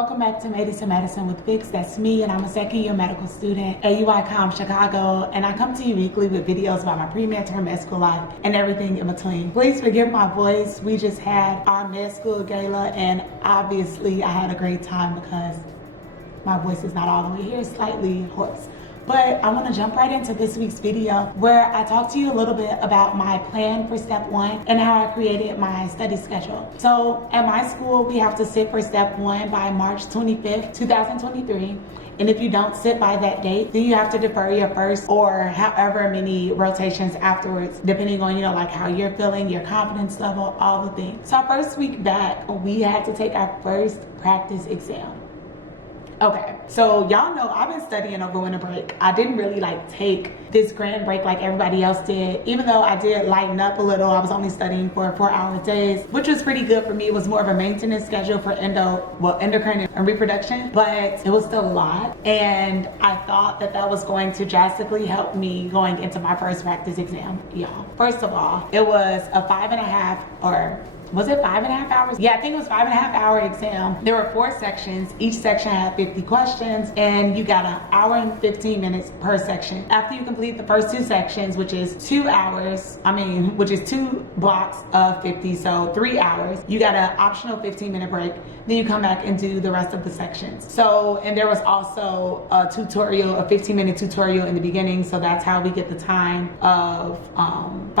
welcome back to Medicine with Fix. That's me, and I'm a second year medical student at UICOM Chicago, and I come to you weekly with videos about my pre-med term med school life and everything in between. Please forgive my voice. We just had our med school gala, and obviously I had a great time because my voice is not all the way here, slightly hoarse. But I want to jump right into this week's video where I talk to you a little bit about my plan for step one and how I created my study schedule. So at my school, we have to sit for step one by March 25th, 2023. And if you don't sit by that date, then you have to defer your first or however many rotations afterwards, depending on, like how you're feeling, your confidence level, all the things. So our first week back, we had to take our first practice exam. Okay, so y'all know I've been studying over winter break. I didn't really take this grand break like everybody else did. Even though I did lighten up a little, I was only studying for 4-hour days, which was pretty good for me. It was more of a maintenance schedule for endocrine and reproduction, but it was still a lot. And I thought that was going to drastically help me going into my first practice exam, y'all. First of all, it was a 5.5 or was it 5.5 hours? Yeah, I think it was 5.5 hour exam. There were 4 sections. Each section had 50 questions, and you got an hour and 15 minutes per section. After you complete the first 2 sections, which is 2 hours, which is 2 blocks of 50, so 3 hours, you got an optional 15-minute break. Then you come back and do the rest of the sections. So, and there was also a tutorial, a 15-minute tutorial in the beginning, so that's how we get the time of 5.5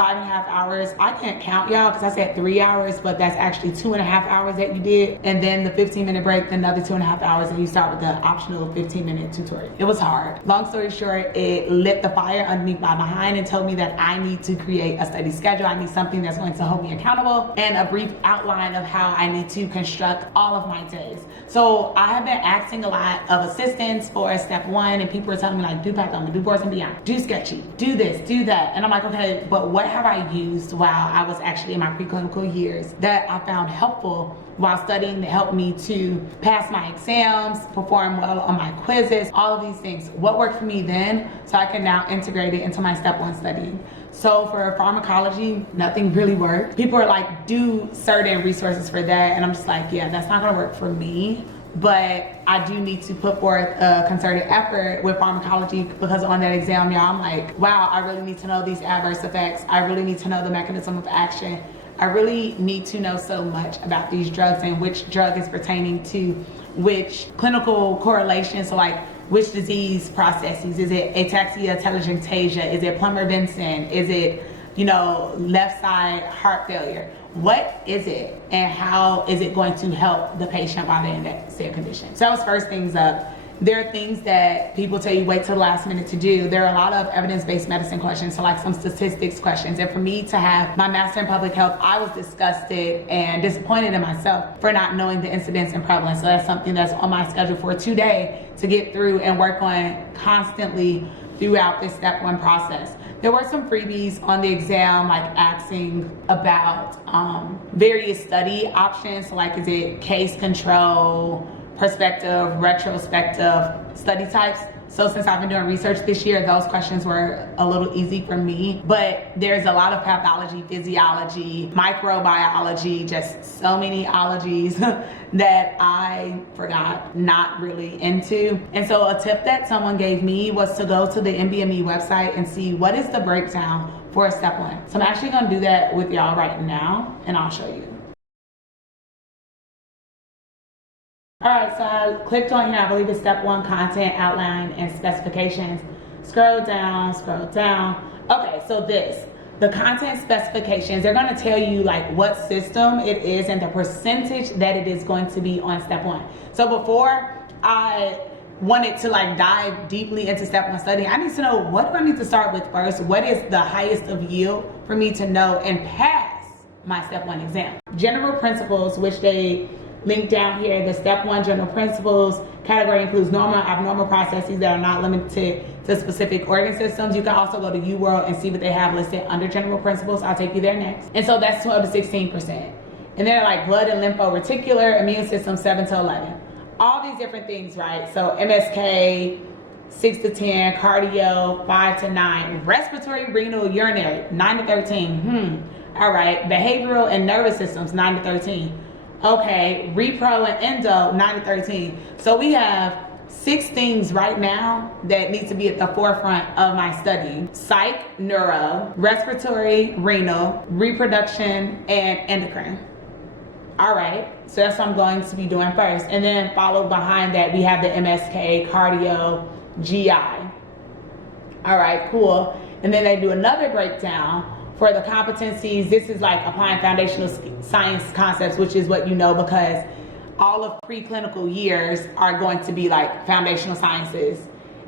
hours. I can't count, y'all, because I said 3 hours, but that's actually 2.5 hours that you did. And then the 15-minute break, then another 2.5 hours, and you start with the optional 15-minute tutorial. It was hard. Long story short, it lit the fire underneath my behind and told me that I need to create a study schedule. I need something that's going to hold me accountable and a brief outline of how I need to construct all of my days. So I have been asking a lot of assistance for step one, and people are telling me do Python, do Boards and Beyond, do Sketchy, do this, do that. And I'm like, okay, but what have I used while I was actually in my preclinical years that I found helpful while studying to help me to pass my exams, perform well on my quizzes, all of these things? What worked for me then, so I can now integrate it into my step one studying. So for pharmacology, nothing really worked. People are like, do certain resources for that, and I'm just like, yeah, that's not gonna work for me. But I do need to put forth a concerted effort with pharmacology, because on that exam, y'all, I'm like, wow, I really need to know these adverse effects. I really need to know the mechanism of action. I really need to know so much about these drugs and which drug is pertaining to which clinical correlation. So which disease processes. Is it ataxia telangiectasia? Is it Plummer-Benson? Is it, left side heart failure? What is it, and how is it going to help the patient while they're in that said condition? So that was first things up. There are things that people tell you wait till the last minute to do. There are a lot of evidence-based medicine questions, so some statistics questions. And for me to have my master in public health, I was disgusted and disappointed in myself for not knowing the incidence and prevalence. So that's something that's on my schedule for today to get through and work on constantly throughout this step one process. There were some freebies on the exam, asking about various study options. So is it case control, perspective, retrospective study types? So since I've been doing research this year, those questions were a little easy for me. But there's a lot of pathology, physiology, microbiology, just so many ologies that I forgot, not really into. And so a tip that someone gave me was to go to the NBME website and see what is the breakdown for step one. So I'm actually gonna do that with y'all right now, and I'll show you. All right, so I clicked on here, I believe it's step one, content, outline, and specifications. Scroll down. Okay, so the content specifications, they're gonna tell you what system it is and the percentage that it is going to be on step one. So before I wanted to dive deeply into step one study, I need to know, what do I need to start with first? What is the highest of yield for me to know and pass my step one exam? General principles, which they link down here. The step one general principles category includes normal and abnormal processes that are not limited to specific organ systems. You can also go to UWorld and see what they have listed under general principles. I'll take you there next. And so that's 12 to 16%. And they're blood and lympho-reticular, immune system 7 to 11. All these different things, right? So MSK 6 to 10, cardio 5 to 9, respiratory, renal, urinary 9 to 13. All right, behavioral and nervous systems 9 to 13. Okay, repro and endo, 9 to 13. So we have 6 things right now that need to be at the forefront of my study: psych, neuro, respiratory, renal, reproduction, and endocrine. All right, so that's what I'm going to be doing first. And then followed behind that, we have the MSK, cardio, GI. All right, cool. And then they do another breakdown for the competencies. This is like applying foundational science concepts, which is what you know, because all of preclinical years are going to be like foundational sciences.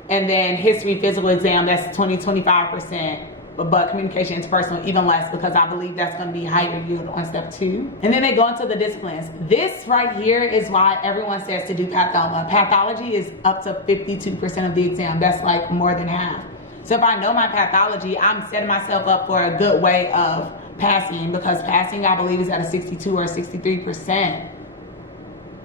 And then history, physical exam, that's 20-25%. But communication, interpersonal, even less, because I believe that's going to be higher yield on step 2. And then they go into the disciplines. This right here is why everyone says to do pathoma. Pathology is up to 52% of the exam. That's like more than half. So if I know my pathology, I'm setting myself up for a good way of passing, because passing, I believe, is at a 62 or 63%.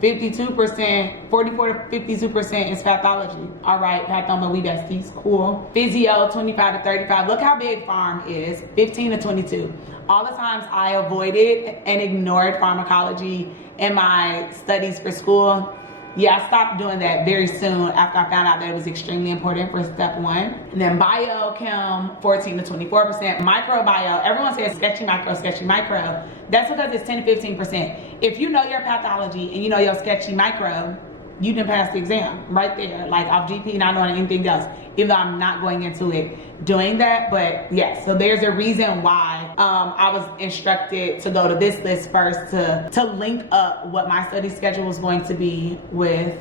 52%, 44 to 52% is pathology. All right, pathoma, we besties, cool. Physio, 25 to 35. Look how big pharm is, 15 to 22. All the times I avoided and ignored pharmacology in my studies for school, yeah, I stopped doing that very soon after I found out that it was extremely important for step 1. And then biochem, 14 to 24%. Microbio, everyone says sketchy micro, sketchy micro. That's because it's 10 to 15%. If you know your pathology and you know your sketchy micro, you didn't pass the exam right there, like off GP, not knowing anything else, even though I'm not going into it doing that. But yeah, so there's a reason why I was instructed to go to this list first to link up what my study schedule was going to be with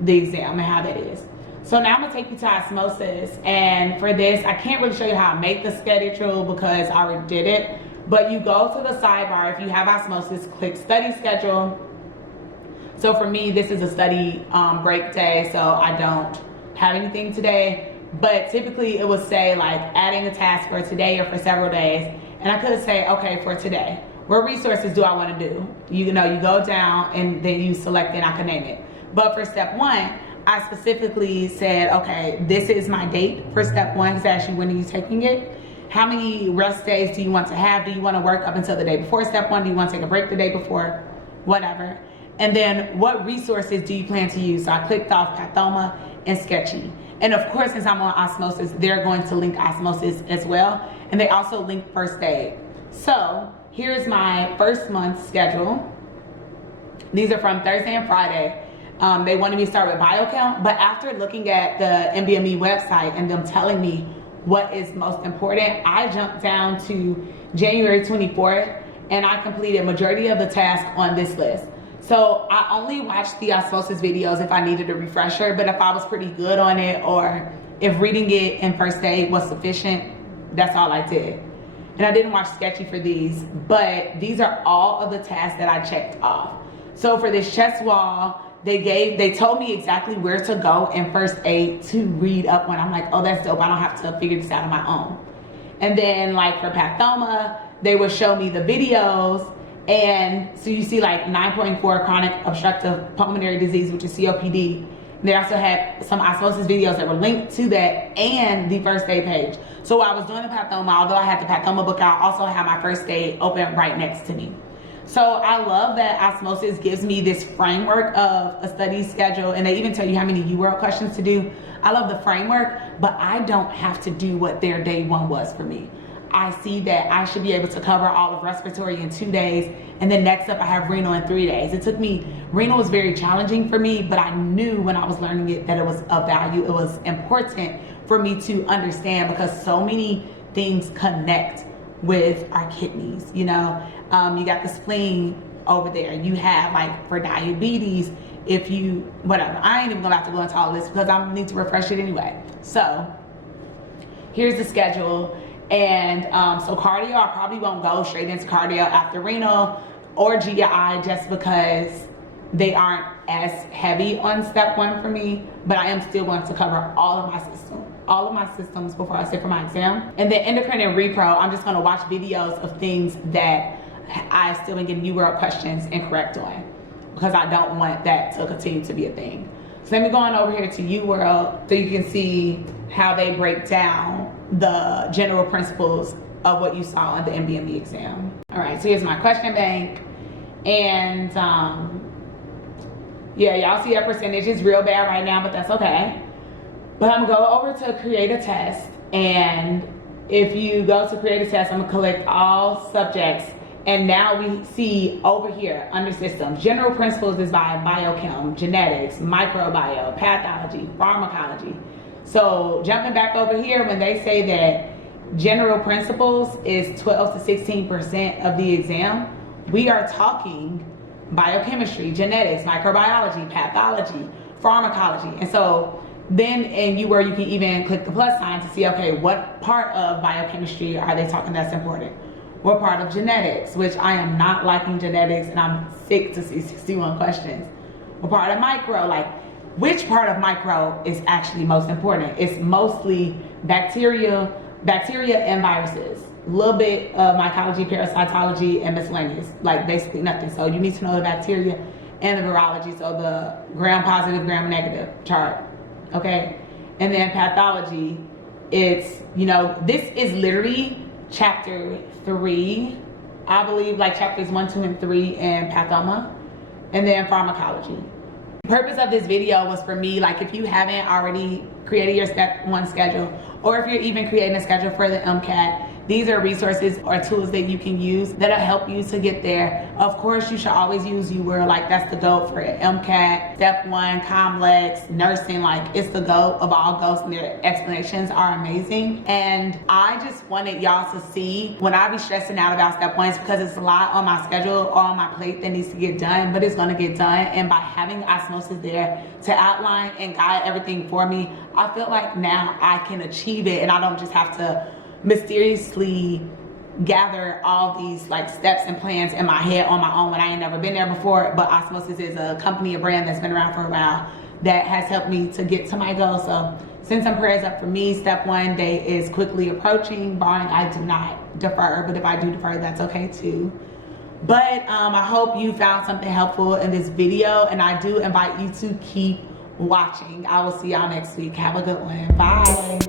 the exam and how that is. So now I'm gonna take you to osmosis, and for this, I can't really show you how I make the schedule because I already did it, but you go to the sidebar. If you have osmosis, click study schedule. So for me, this is a study break day, so I don't have anything today. But typically it would say like adding a task for today or for several days. And I could say, okay, for today, what resources do I want to do? You know, you go down and then you select it and I can name it. But for step 1, I specifically said, okay, this is my date for step 1, because actually when are you taking it? How many rest days do you want to have? Do you want to work up until the day before step 1? Do you want to take a break the day before? Whatever. And then what resources do you plan to use? So I clicked off pathoma and sketchy. And of course, since I'm on osmosis, they're going to link osmosis as well. And they also link first aid. So here's my first month schedule. These are from Thursday and Friday. They wanted me to start with biochem, but after looking at the MBME website and them telling me what is most important, I jumped down to January 24th and I completed majority of the tasks on this list. So I only watched the osmosis videos if I needed a refresher, but if I was pretty good on it or if reading it in first aid was sufficient, that's all I did. And I didn't watch sketchy for these, but these are all of the tasks that I checked off. So for this chest wall, they told me exactly where to go in first aid to read up on. I'm like, oh, that's dope. I don't have to figure this out on my own. And then like for pathoma, they would show me the videos. And so you see like 9.4 chronic obstructive pulmonary disease, which is COPD. They also had some osmosis videos that were linked to that and the first aid page. So while I was doing the pathoma, although I had the pathoma book out, I also had my first aid open right next to me. So I love that osmosis gives me this framework of a study schedule, and they even tell you how many UWorld questions to do. I love the framework, but I don't have to do what their day 1 was for me. I see that I should be able to cover all of respiratory in 2 days, and then next up I have renal in 3 days. It took me, renal was very challenging for me, but I knew when I was learning it that it was of value. It was important for me to understand because so many things connect with our kidneys, you know. You got the spleen over there. You have like for diabetes, if you, whatever. I ain't even gonna have to go into all this because I need to refresh it anyway. So here's the schedule. And so cardio, I probably won't go straight into cardio after renal or GI just because they aren't as heavy on step 1 for me, but I am still going to cover all of my systems before I sit for my exam. And then endocrine and repro, I'm just gonna watch videos of things that I still been getting UWorld questions incorrect on because I don't want that to continue to be a thing. So let me go on over here to UWorld so you can see how they break down the general principles of what you saw in the MBME exam. All right, so here's my question bank. And yeah, y'all see our percentage is real bad right now, but that's okay. But I'm gonna go over to create a test, and if you go to create a test, I'm gonna collect all subjects, and now we see over here under systems, general principles is by biochem, genetics, microbiome, pathology, pharmacology. So jumping back over here, when they say that general principles is 12 to 16% of the exam, we are talking biochemistry, genetics, microbiology, pathology, pharmacology. And so then where you can even click the plus sign to see, okay, what part of biochemistry are they talking that's important? What part of genetics, which I am not liking genetics, and I'm sick to see 61 questions. What part of micro, like which part of micro is actually most important? It's mostly bacteria and viruses. A little bit of mycology, parasitology, and miscellaneous, like basically nothing. So you need to know the bacteria and the virology, so the gram-positive, gram-negative chart, okay? And then pathology, it's, you know, this is literally chapter 3, I believe, like chapters 1, 2, and 3 in pathoma, and then pharmacology. The purpose of this video was for me, like if you haven't already created your step 1 schedule, or if you're even creating a schedule for the MCAT, these are resources or tools that you can use that'll help you to get there. Of course, you should always use UWorld, like that's the GOAT for MCAT, step 1, complex, nursing, like it's the GOAT of all GOATs, and their explanations are amazing. And I just wanted y'all to see when I be stressing out about step 1, it's because it's a lot on my schedule or on my plate that needs to get done, but it's gonna get done. And by having osmosis there to outline and guide everything for me, I feel like now I can achieve it, and I don't just have to mysteriously gather all these like steps and plans in my head on my own when I ain't never been there before. But Osmosis is a company, a brand that's been around for a while that has helped me to get to my goal. So send some prayers up for me. Step 1 day is quickly approaching, barring I do not defer, but if I do defer, that's okay too. But I hope you found something helpful in this video, and I do invite you to keep watching. I will see y'all next week. Have a good one. Bye.